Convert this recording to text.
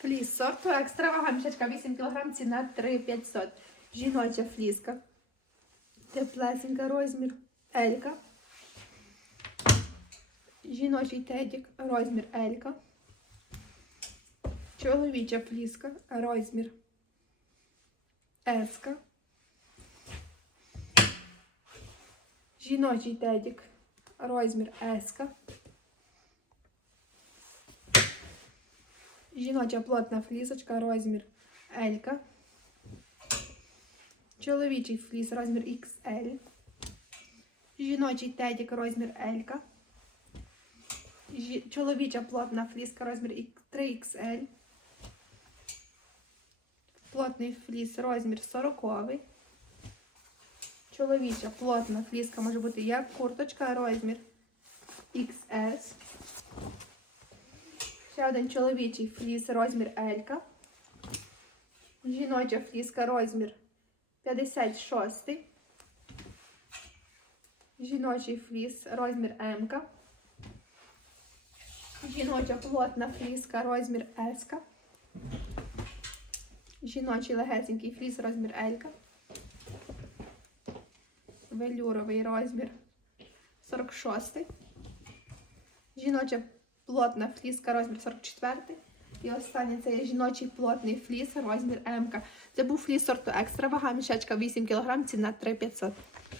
Фліс сорту екстра вага мішечка 8 кг, ціна 3500. Жіноча фліска. Теплесенька розмір Елька. Жіночий тедік, розмір Елька. Чоловіча фліска, розмір Еска. Жіночий тедік, розмір Еска. Жіноча плотна флісочка, розмір Елька. Чоловічий фліс, розмір XL. Жіночий тедік, розмір. Жі- Чоловіча плотна фліска, розмір 3XL. Плотний фліс, розмір 40. Чоловіча плотна фліска може бути як курточка, розмір XS. Ще один чоловічий фліс, розмір L. Жіноча фліска, розмір 56. Жіночий фліс, розмір М. Жіноча плотна фліска, розмір С. Жіночий легесенький фліс, розмір L. Велюровий розмір 46. Жіноча плотна фліска, розмір 44. І останнє це є жіночий плотний фліс, розмір М. Це був фліс сорту екстра, вага мішечка 8 кг, ціна 3500.